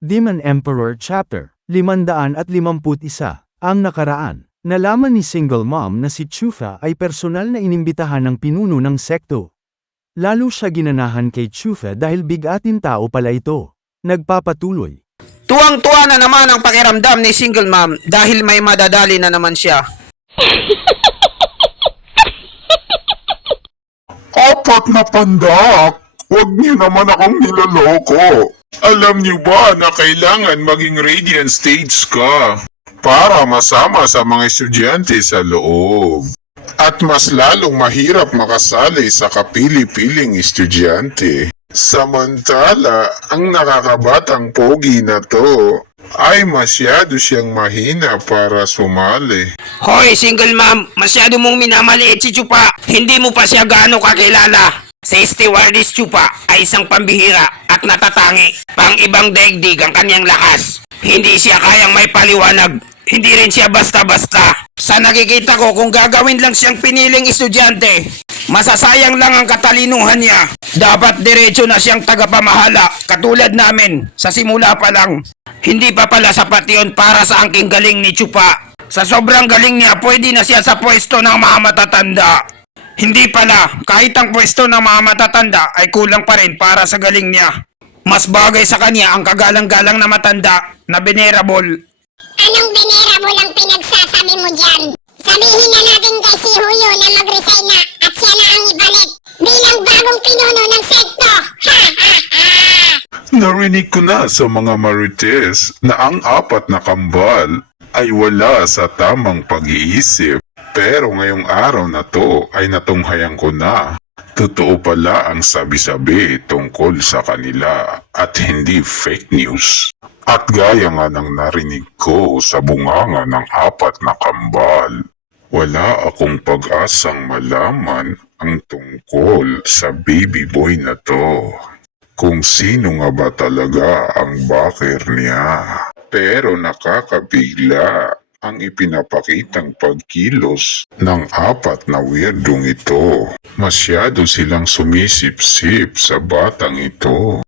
Demon Emperor Chapter 551. Ang nakaraan. Nalaman ni single mom na si Chufa ay personal na inimbitahan ng pinuno ng sekto. Lalo siya ginanahan kay Chufa dahil bigatin tao pala ito. Nagpapatuloy. Tuwang-tuwa na naman ang pakiramdam ni single mom dahil may madadali na naman siya. Apat na pandak! Huwag niyo naman akong niloloko. Alam niyo ba na kailangan maging radiant stage ka para masama sa mga estudyante sa loob. At mas lalong mahirap makasali sa kapili-piling estudyante. Samantala, ang nakakabatang pogi na to ay masyado siyang mahina para sumali. Hoy single mom, masyado mong minamaliit si Chupa. Hindi mo pa siya gaano kakilala. Si Stewardess Chupa ay isang pambihira at natatangi. Pang ibang daigdig ang kanyang lakas. Hindi siya kayang may paliwanag. Hindi rin siya basta-basta. Sa nakikita ko kung gagawin lang siyang piniling estudyante, masasayang lang ang katalinuhan niya. Dapat diretso na siyang tagapamahala katulad namin sa simula pa lang. Hindi pa pala sapat yun para sa angking galing ni Chupa. Sa sobrang galing niya, pwede na siya sa pwesto ng mga matatanda. Hindi pala, kahit ang pwesto ng mga matatanda ay kulang pa rin para sa galing niya. Mas bagay sa kanya ang kagalang-galang na matanda na venerable. Anong venerable ang pinagsasabi mo dyan? Sabihin na natin kay si Huyo na mag-resign na at siya na ang ibalik bilang bagong pinuno ng sekto. Ha ha ha! Narinig ko na sa mga marites na ang apat na kambal ay wala sa tamang pag-iisip. Pero ngayong araw na to ay natunghayan ko na. Totoo pala ang sabi-sabi tungkol sa kanila at hindi fake news. At gaya nga ng narinig ko sa bunganga ng apat na kambal, wala akong pag-asang malaman ang tungkol sa baby boy na to. Kung sino nga ba talaga ang backer niya. Pero nakakabigla ang ipinapakitang pagkilos ng apat na weirdong ito. Masyado silang sumisip-sip sa batang ito.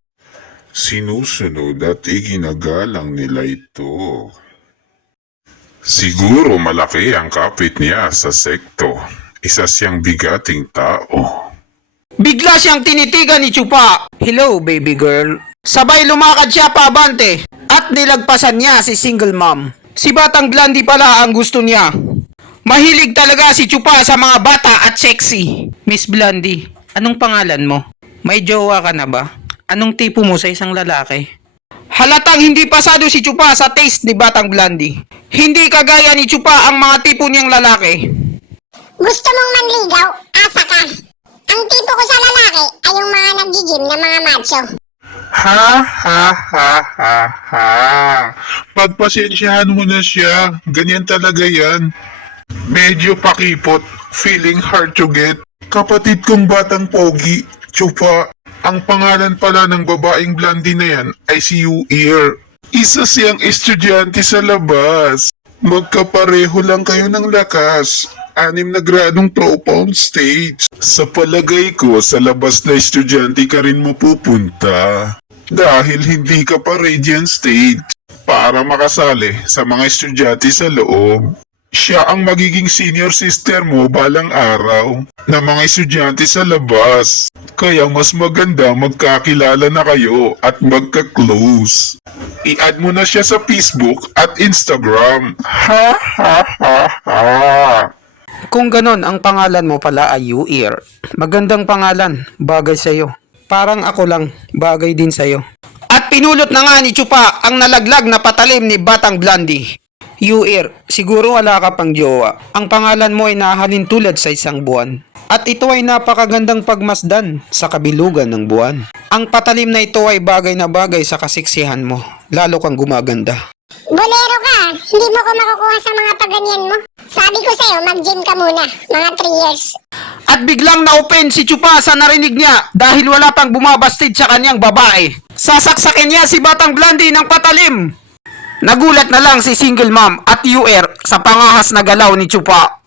Sinusunod at iginagalang nila ito. Siguro malaki ang kapit niya sa sekto. Isa siyang bigating tao. Bigla siyang tinitigan ni Chupa. Hello baby girl. Sabay lumakad siya paabante at nilagpasan niya si single mom. Si Batang Blandy pala ang gusto niya. Mahilig talaga si Chupa sa mga bata at sexy. Miss Blandy, anong pangalan mo? May jowa ka na ba? Anong tipo mo sa isang lalaki? Halatang hindi pasado si Chupa sa taste ni Batang Blandy. Hindi kagaya ni Chupa ang mga tipo niyang lalaki. Gusto mong manligaw? Asa ka? Ang tipo ko sa lalaki ay yung mga nag-gym na mga macho. Ha ha ha ha ha. Pagpasensyahan mo na siya. Ganyan talaga yan. Medyo pakipot. Feeling hard to get. Kapatid kong batang pogi, Chupa. Ang pangalan pala ng babaeng blondie na yan ay si U-Ear. Isa siyang estudyante sa labas. Magkapareho lang kayo ng lakas. 6 na gradong tropa on stage. Sa palagay ko, sa labas na estudyante ka rin mapupunta. Dahil hindi ka pa radiant stage para makasali sa mga estudyante sa loob. Siya ang magiging senior sister mo balang araw na mga estudyante sa labas. Kaya mas maganda magkakilala na kayo at magka-close. I-add mo na siya sa Facebook at Instagram. Ha ha ha ha. Kung ganon ang pangalan mo pala ay U-Ear. Magandang pangalan, bagay sa'yo. Parang ako lang, bagay din sa'yo. At pinulot na nga ni Chupa ang nalaglag na patalim ni Batang Blandy. U-Ear, siguro wala ka pang jowa. Ang pangalan mo ay nahalin tulad sa isang buwan. At ito ay napakagandang pagmasdan sa kabilugan ng buwan. Ang patalim na ito ay bagay na bagay sa kasiksihan mo. Lalo kang gumaganda. Bolero ka, hindi mo ko makukuha sa mga paganyan mo. Sabi ko sa'yo, mag-gym ka muna, mga 3 years. At biglang na-open si Chupa sa narinig niya dahil wala pang bumabastid sa kanyang babae. Sasaksakin niya si Batang Blandy ng patalim. Nagulat na lang si single mom at U-Ear sa pangahas na galaw ni Chupa.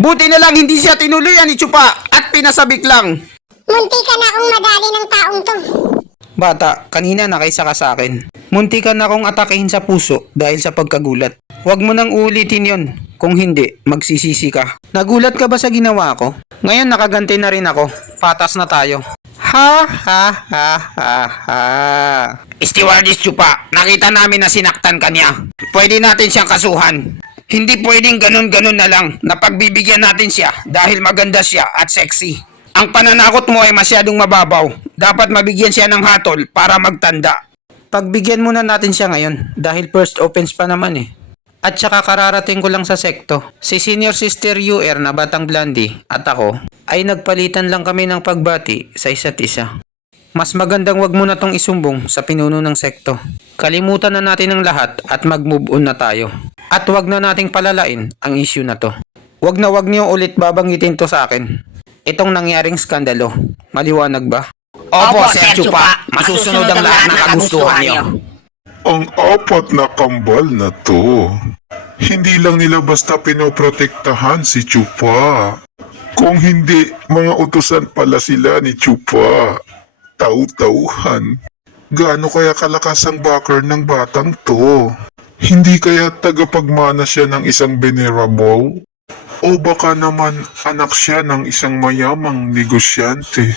Buti na lang hindi siya tinuluyan ni Chupa at pinasabik lang. Munti ka na akong madali ng taong to. Bata, kanina nakaisa ka sa akin. Munti ka na akong atakehin sa puso dahil sa pagkagulat. Huwag mo nang uulitin yon. Kung hindi, magsisisi ka. Nagulat ka ba sa ginawa ko? Ngayon nakaganti na rin ako. Patas na tayo. Ha ha ha ha ha. Stewardess Chupa, nakita namin na sinaktan ka niya. Pwede natin siyang kasuhan. Hindi pwedeng ganun-ganun na lang na pagbibigyan natin siya dahil maganda siya at sexy. Ang pananakot mo ay masyadong mababaw. Dapat mabigyan siya ng hatol para magtanda. Pagbigyan muna natin siya ngayon dahil first offense pa naman eh. At saka kararating ko lang sa sekto. Si Senior Sister UR na Batang Blondie at ako ay nagpalitan lang kami ng pagbati sa isa't isa. Mas magandang wag mo na tong isumbong sa pinuno ng sekto. Kalimutan na natin ang lahat at mag-move on na tayo. At wag na nating palalain ang issue na to. Wag niyo ulit babanggitin to sa akin. Itong nangyaring skandalo. Maliwanag ba? Opo, Sir Chupa. Masusunod ang lahat na kagustuhan niyo. Ang apat na kambal na to. Hindi lang nila basta pinoprotektahan si Chupa. Kung hindi, mga utusan pala sila ni Chupa. Tau-tauhan. Gaano kaya kalakas ang backer ng batang to? Hindi kaya tagapagmana siya ng isang venerable? O baka naman anak siya ng isang mayamang negosyante?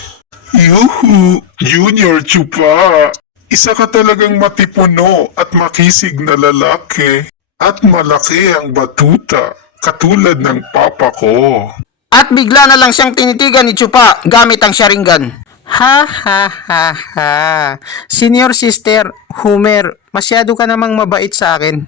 Yuhu! Junior Chupa! Isa ka talagang matipuno at makisig na lalaki. At malaki ang batuta, katulad ng papa ko. At bigla na lang siyang tinitigan ni Chupa gamit ang sharingan. Ha ha ha ha. Senior Sister, Homer, masyado ka namang mabait sa akin.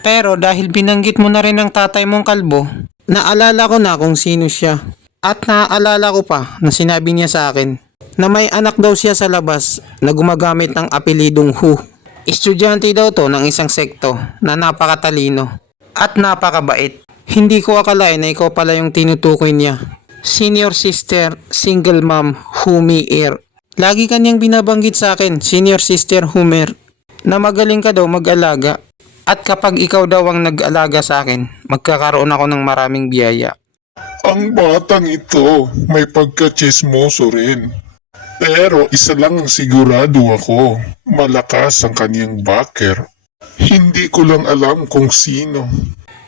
Pero dahil binanggit mo na rin ang tatay mong kalbo, naalala ko na kung sino siya. At naaalala ko pa na sinabi niya sa akin na may anak daw siya sa labas na gumagamit ng apelidong Hu. Estudyante daw to ng isang sekto na napakatalino at napakabait. Hindi ko akalain na ikaw pala yung tinutukoy niya. Senior Sister, Single Mom, Humi Air. Lagi kanyang binabanggit sa akin, Senior Sister Homer, na magaling ka daw mag-alaga. At kapag ikaw daw ang nag-alaga sa akin, magkakaroon ako ng maraming biyaya. Ang batang ito may pagka-chismoso rin. Pero isa lang ang sigurado ako, malakas ang kaniyang backer. Hindi ko lang alam kung sino.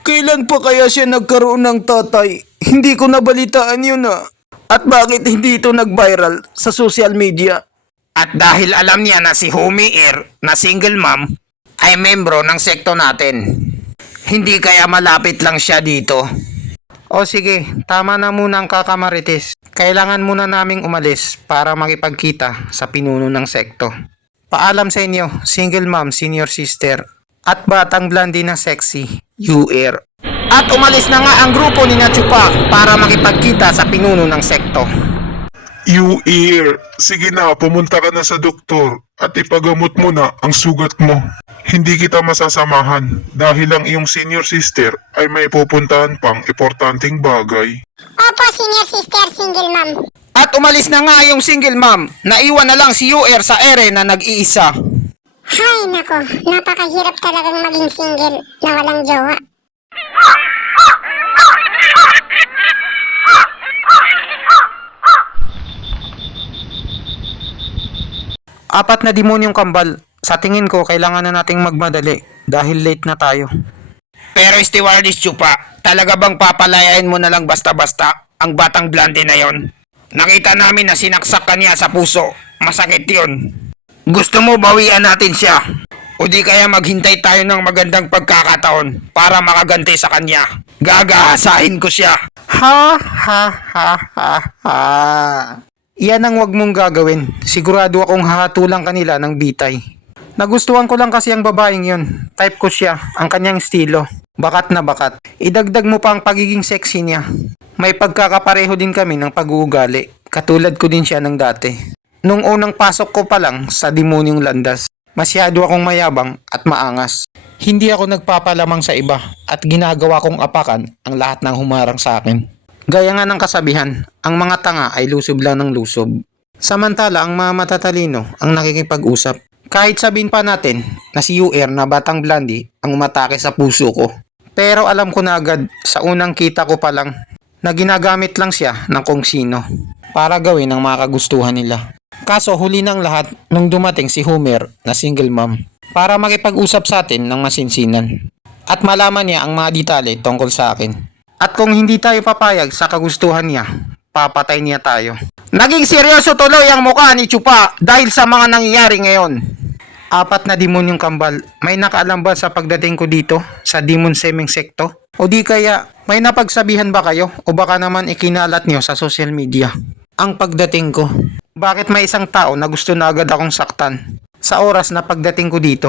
Kailan pa kaya siya nagkaroon ng tatay? Hindi ko nabalitaan yun ah. At bakit hindi ito nag-viral sa social media? At dahil alam niya na si Humi Air na single mom ay membro ng sekto natin. Hindi kaya malapit lang siya dito. O sige, tama na muna ang kakamarites. Kailangan muna naming umalis para makipagkita sa pinuno ng sekto. Paalam sa inyo, Single Mom, Senior Sister, at Batang Blondie na sexy, UR. At umalis na nga ang grupo ni Chupa para makipagkita sa pinuno ng sekto. You ear, sige na, pumunta ka na sa doktor at ipagamot mo na ang sugat mo. Hindi kita masasamahan dahil ang iyong senior sister ay may pupuntahan pang importanteng bagay. Opo, Senior Sister, Single Mom. At umalis na nga yung Single Mom, naiwan na lang si UR sa ere na nag-iisa. Hay nako, napakahirap talagang maging single na walang jowa. Apat na demonyong kambal. Sa tingin ko, kailangan na nating magmadali dahil late na tayo. Pero Stewardess Chupa, talaga bang papalayain mo na lang basta-basta ang Batang Blondie na yon? Nakita namin na sinaksak ka niya sa puso. Masakit yon. Gusto mo bawian natin siya? O di kaya maghintay tayo ng magandang pagkakataon para makaganti sa kanya? Gagahasahin ko siya. Ha ha ha ha ha. Iyan ang wag mong gagawin. Sigurado akong hahatulang kanila ng bitay. Nagustuhan ko lang kasi ang babaeng yon. Type ko siya, ang kanyang estilo. Bakat na bakat. Idagdag mo pa ang pagiging sexy niya. May pagkakapareho din kami ng pag-uugali. Katulad ko din siya ng dati. Nung unang pasok ko pa lang sa demonyong landas, masyado akong mayabang at maangas. Hindi ako nagpapalamang sa iba at ginagawa kong apakan ang lahat ng humarang sa akin. Gaya nga ng kasabihan, ang mga tanga ay lusob lang ng lusob. Samantala ang mga matatalino ang nakikipag-usap. Kahit sabihin pa natin na si UR na Batang Blondie ang umatake sa puso ko. Pero alam ko na agad sa unang kita ko pa lang na ginagamit lang siya ng kung sino para gawin ang mga kagustuhan nila. Kaso huli ng lahat nung dumating si Homer na single mom para makipag-usap sa atin ng masinsinan. At malaman niya ang mga detalye tungkol sa akin. At kung hindi tayo papayag sa kagustuhan niya, papatay niya tayo. Naging seryoso tuloy ang mukha ni Chupa dahil sa mga nangyayari ngayon. 4 na demonyong kambal, may nakaalam ba sa pagdating ko dito sa Demon Semeng Sekto? O di kaya may napagsabihan ba kayo o baka naman ikinalat niyo sa social media? Ang pagdating ko, bakit may isang tao na gusto na agad akong saktan? Sa oras na pagdating ko dito,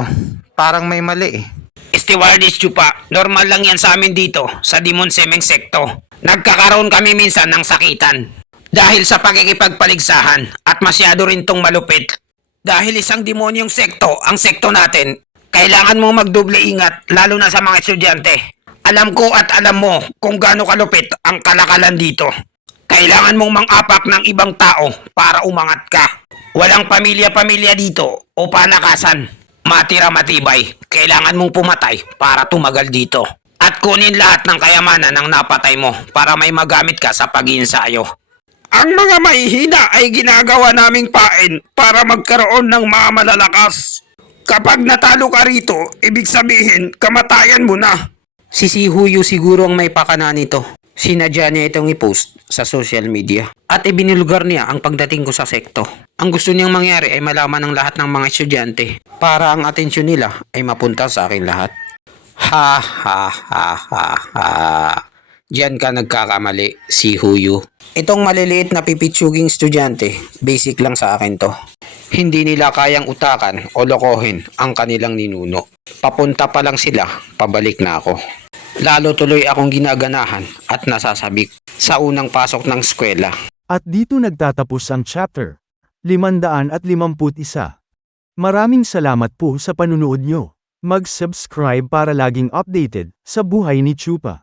parang may mali eh. Stewardess Chupa, normal lang yan sa amin dito sa Demon Semeng Sekto. Nagkakaroon kami minsan ng sakitan dahil sa pakikipagpaligsahan at masyado rin tong malupit. Dahil isang demonyong sekto ang sekto natin, kailangan mo magdoble ingat lalo na sa mga estudyante. Alam ko at alam mo kung gaano kalupit ang kalakalan dito. Kailangan mong mang-apak ng ibang tao para umangat ka. Walang pamilya-pamilya dito o panakasan. Matira matibay, kailangan mong pumatay para tumagal dito. At kunin lahat ng kayamanan ng napatay mo para may magamit ka sa pag-iinsayo. Ang mga mahihina ay ginagawa naming pain para magkaroon ng mga malalakas. Kapag natalo ka rito, ibig sabihin kamatayan mo na. Si Huyo siguro ang may pakana nito. Sinadya niya itong i-post sa social media. At ibinulgar niya ang pagdating ko sa sekto. Ang gusto niyang mangyari ay malaman ng lahat ng mga estudyante para ang atensyon nila ay mapunta sa akin lahat. Ha ha ha ha ha. Diyan ka nagkakamali, si Huyo. Itong maliliit na pipitsuging estudyante, basic lang sa akin to. Hindi nila kayang utakan o lokohin ang kanilang ninuno. Papunta pa lang sila, pabalik na ako. Lalo tuloy akong ginaganahan at nasasabik sa unang pasok ng eskwela. At dito nagtatapos ang chapter 551. Maraming salamat po sa panunood nyo. Mag-subscribe para laging updated sa buhay ni Chupa.